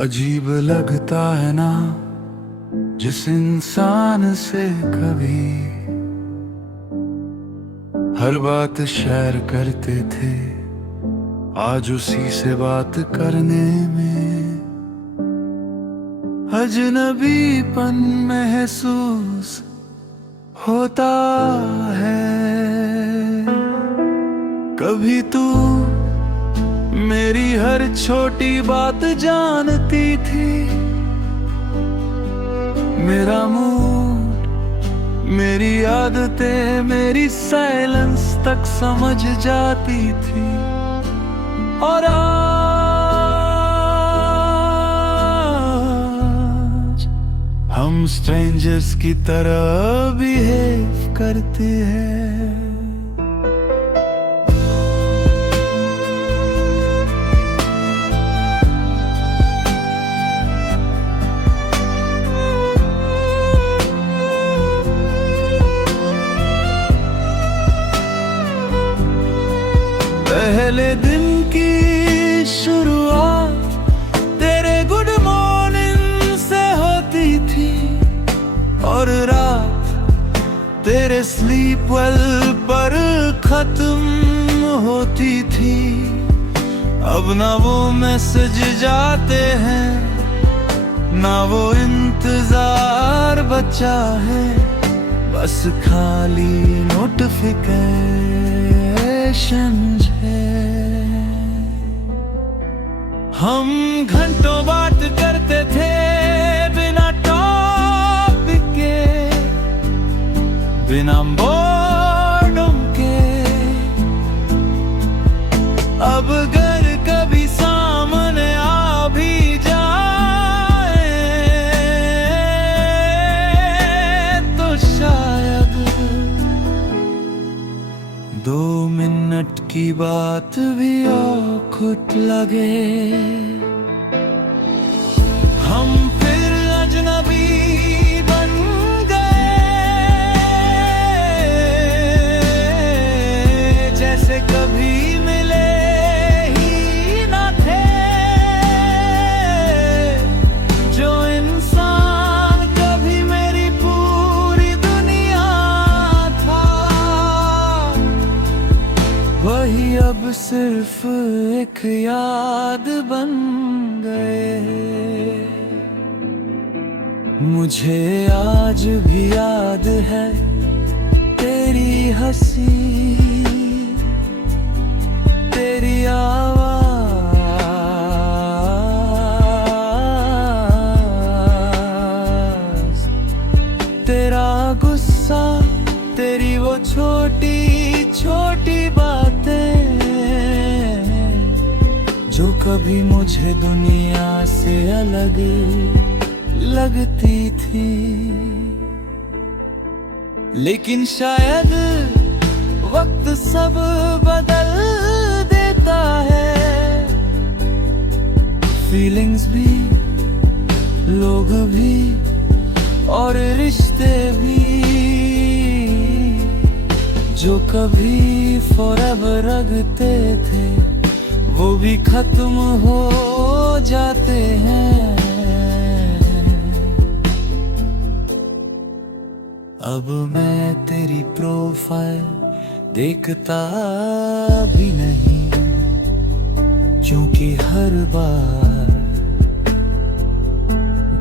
अजीब लगता है ना जिस इंसान से कभी हर बात शेयर करते थे, आज उसी से बात करने में अजनबीपन महसूस होता है। कभी तू मेरी हर छोटी बात जानती थी, मेरा मूड, मेरी आदतें, मेरी साइलेंस तक समझ जाती थी। और आज हम स्ट्रेंजर्स की तरह बिहेव करते हैं। पहले दिन की शुरुआत तेरे गुड मॉर्निंग से होती थी, और रात तेरे स्लीप वेल पर खत्म होती थी। अब ना वो मैसेज जाते हैं, ना वो इंतजार बचा है, बस खाली नोटिफिकेशन है। हम घंटों बात करते थे बिना टॉपिक के, बिना बोर्डम के। अब अगर कभी सामने आ भी जाए तो शायद 2 मिनट की बात भी ऑकवर्ड लगे। हम फिर अजनबी बन गए, जैसे कभी मिले ही ना थे। जो इंसान कभी मेरी पूरी दुनिया था, वही अब सिर्फ एक याद बन गए। मुझे आज भी याद है तेरी हंसी, तेरी आवाज, तेरा गुस्सा, तेरी वो छोटी छोटी बातें जो कभी मुझे दुनिया से अलग लगती थी। लेकिन शायद वक्त सब बदल देता है, फीलिंग्स भी, लोग भी, और रिश्ते भी। जो कभी फॉरएवर रखते थे, वो भी खत्म हो जाते हैं। अब मैं तेरी प्रोफाइल देखता भी नहीं, क्योंकि हर बार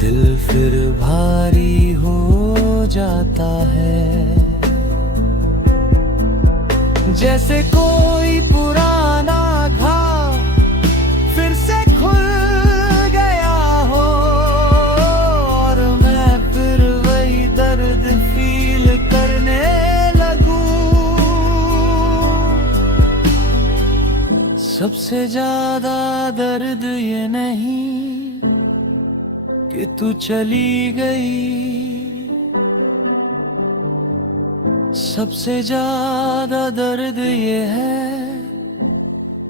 दिल फिर भारी हो जाता है। जैसे कोई पुराना घाव फिर से खुल गया हो, और मैं फिर वही दर्द फील करने लगूं। सबसे ज्यादा दर्द ये नहीं कि तू चली गई, सबसे ज्यादा दर्द ये है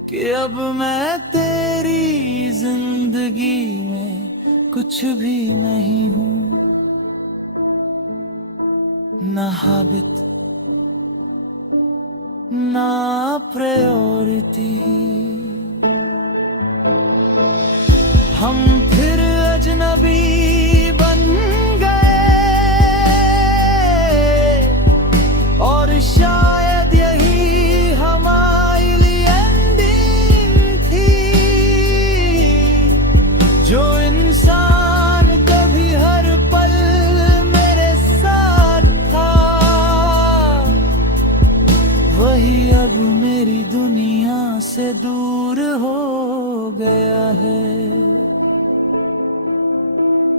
कि अब मैं तेरी जिंदगी में कुछ भी नहीं हूँ। ना हैबिट, ना प्रायोरिटी। हम फिर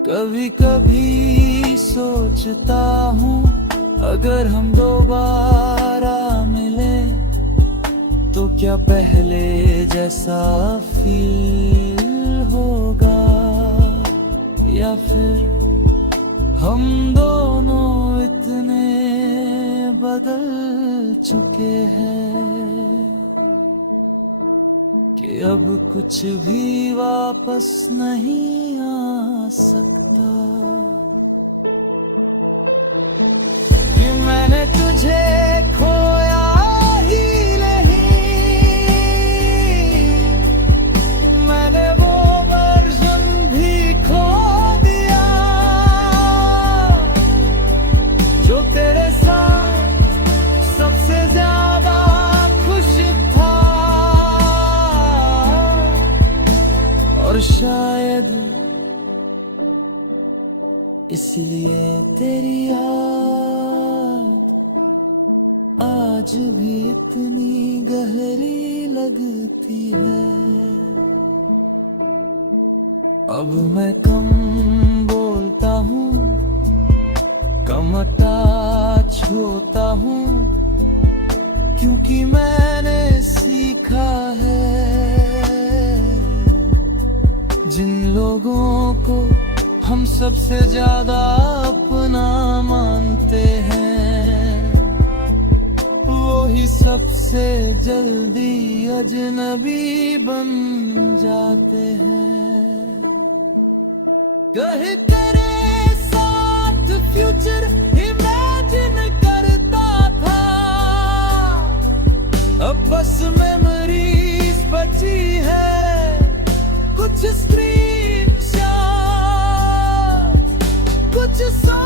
कभी कभी सोचता हूँ अगर हम दोबारा मिले तो क्या पहले जैसा फील होगा, या फिर हम दोनों इतने बदल चुके हैं कि अब कुछ भी वापस नहीं आ सकता। कि मैंने तुझे खोया ही नहीं, मैंने वो वर्जन भी खो दिया जो तेरे साथ सबसे ज्यादा खुश था। और शायद इसलिए तेरी याद आज भी इतनी गहरी लगती है। अब मैं कम बोलता हूँ, कम अटैच होता हूँ, क्योंकि मैंने सीखा है जिन लोगों को हम सबसे ज्यादा अपना मानते हैं वो ही सबसे जल्दी अजनबी बन जाते हैं। कहे तेरे साथ फ्यूचर इमेजिन करता था, अब बस मेमोरीज बची है, कुछ स्क्रीन शॉट, कुछ सॉन्ग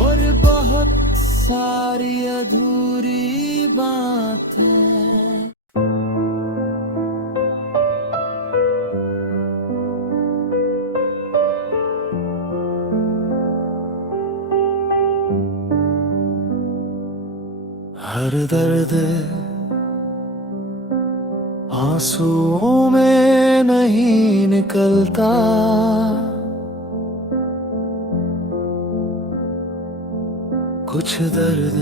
और बहुत सारी अधूरी बातें। हर दर्द आंसुओं में नहीं निकलता, कुछ दर्द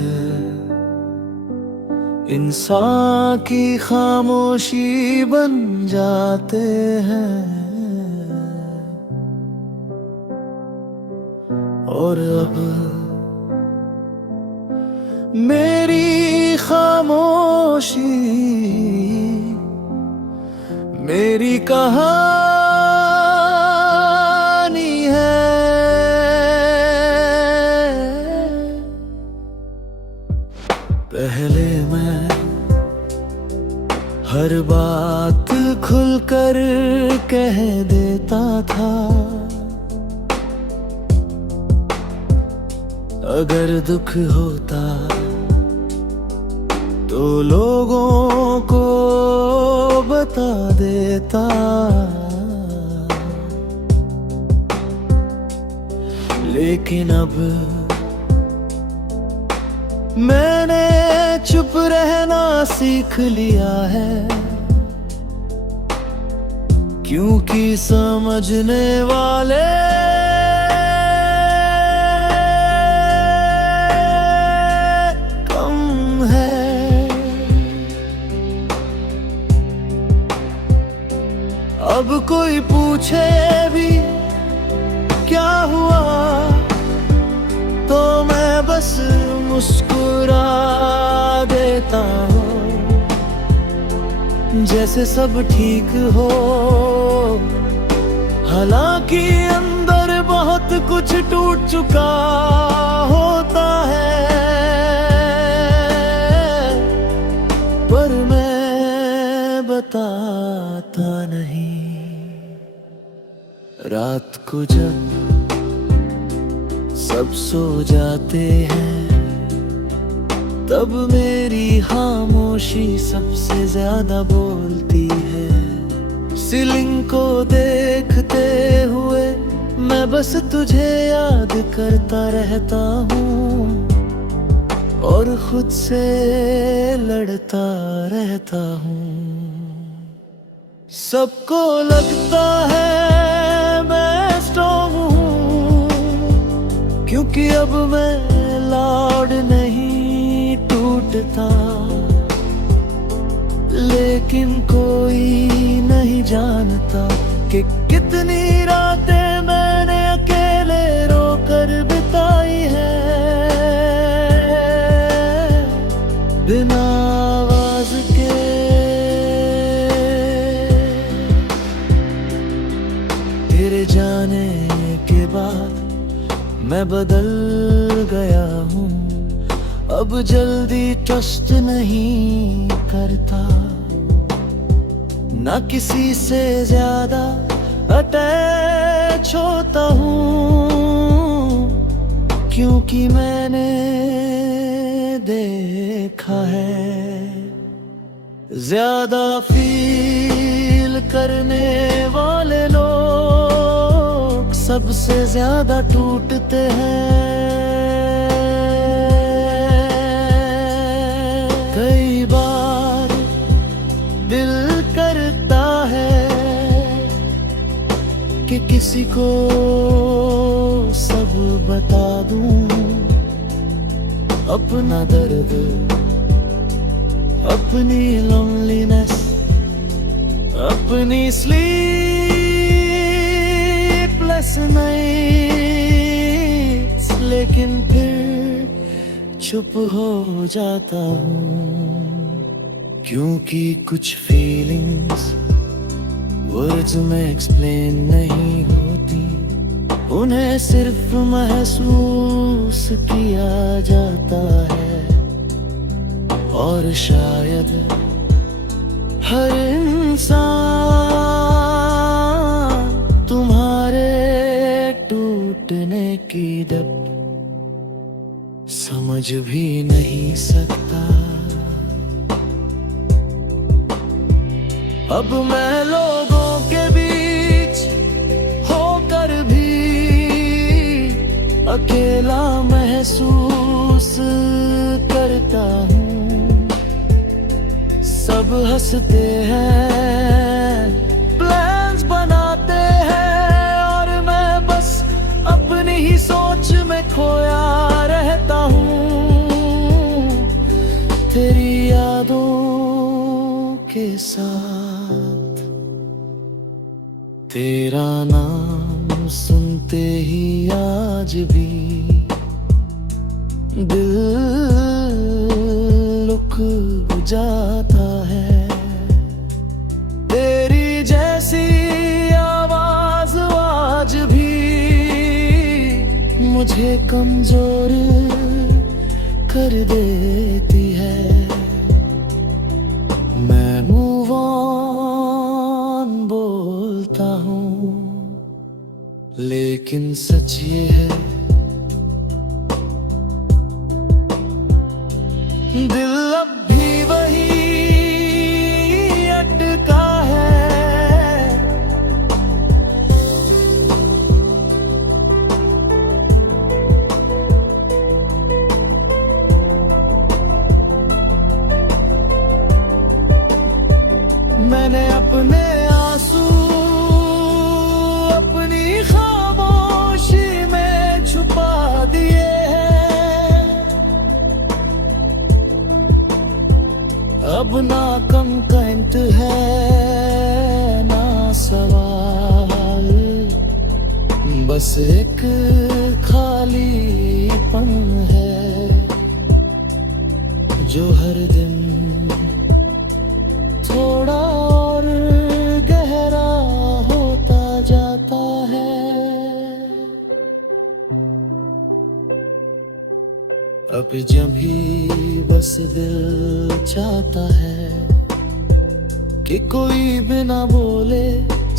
इंसान की खामोशी बन जाते हैं। और अब मेरी खामोशी मेरी कहानी है। पहले मैं हर बात खुलकर कह देता था, अगर दुख होता तो लोगों को बता देता। लेकिन अब मैंने चुप रहना सीख लिया है, क्योंकि समझने वाले अब कोई पूछे भी क्या हुआ तो मैं बस मुस्कुरा देता हूँ, जैसे सब ठीक हो। हालांकि अंदर बहुत कुछ टूट चुका होता है, पर मैं बताता नहीं। रात को जब सब सो जाते हैं, तब मेरी खामोशी सबसे ज्यादा बोलती है। सीलिंग को देखते हुए मैं बस तुझे याद करता रहता हूँ और खुद से लड़ता रहता हूँ। सबको लगता है मैं स्ट्रॉन्ग हूँ, क्योंकि अब मैं लौट नहीं टूटता। लेकिन कोई नहीं जानता कि कितनी रातें मैंने अकेले रोकर बिताई है, बिना आवाज के। तेरे जाने के बाद मैं बदल गया हूँ, अब जल्दी ट्रस्ट नहीं करता, ना किसी से ज्यादा अटैच होता हूँ, क्योंकि मैंने देखा है ज्यादा फील करने वाले लोग सबसे ज्यादा टूटते हैं। कई बार दिल करता है कि किसी को सब बता दूं, अपना दर्द, अपनी लोनलीनेस, अपनी स्लीपलेस नाइट्स, लेकिन फिर चुप हो जाता हूँ, क्योंकि कुछ फीलिंग्स वर्ड्स में एक्सप्लेन नहीं होती, उन्हें सिर्फ महसूस किया जाता है। और शायद हर इंसान तुम्हारे टूटने की डेप्थ समझ भी नहीं सकता। अब मैं लोगों के बीच होकर भी अकेला महसूस करता हूँ। सब हंसते हैं, प्लान्स बनाते हैं, और मैं बस अपनी ही सोच में खोया रहता हूँ, तेरी यादों के साथ। तेरा नाम सुनते ही आज भी दिल लुक जाता है। तेरी जैसी आवाज आज भी मुझे कमजोर कर देती है। मैं मूव ऑन बोलता हूँ, लेकिन सच ये है दिल अब भी वही अटका है। मैंने अपने आंसू अपनी खामोशी में छुपा दिए हैं। अब ना कंटेंट है ना सवाल, बस एक खालीपन है जो हर दिन थोड़ा और गहरा होता जाता है। अब जब भी बस दिल चाहता है कि कोई बिना बोले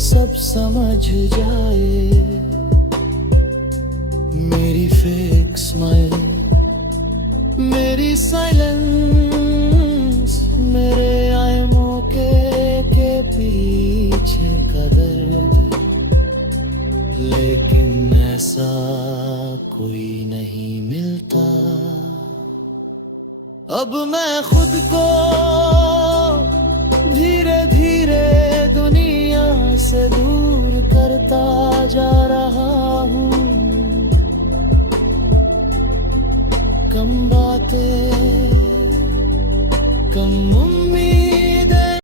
सब समझ जाए, मेरी फेक स्माइल, मेरी साइलेंस, मेरे आए मौके के पीछे का दर्द, लेकिन ऐसा कोई नहीं मिलता। अब मैं खुद को धीरे धीरे दुनिया बढ़ता जा रहा हूँ।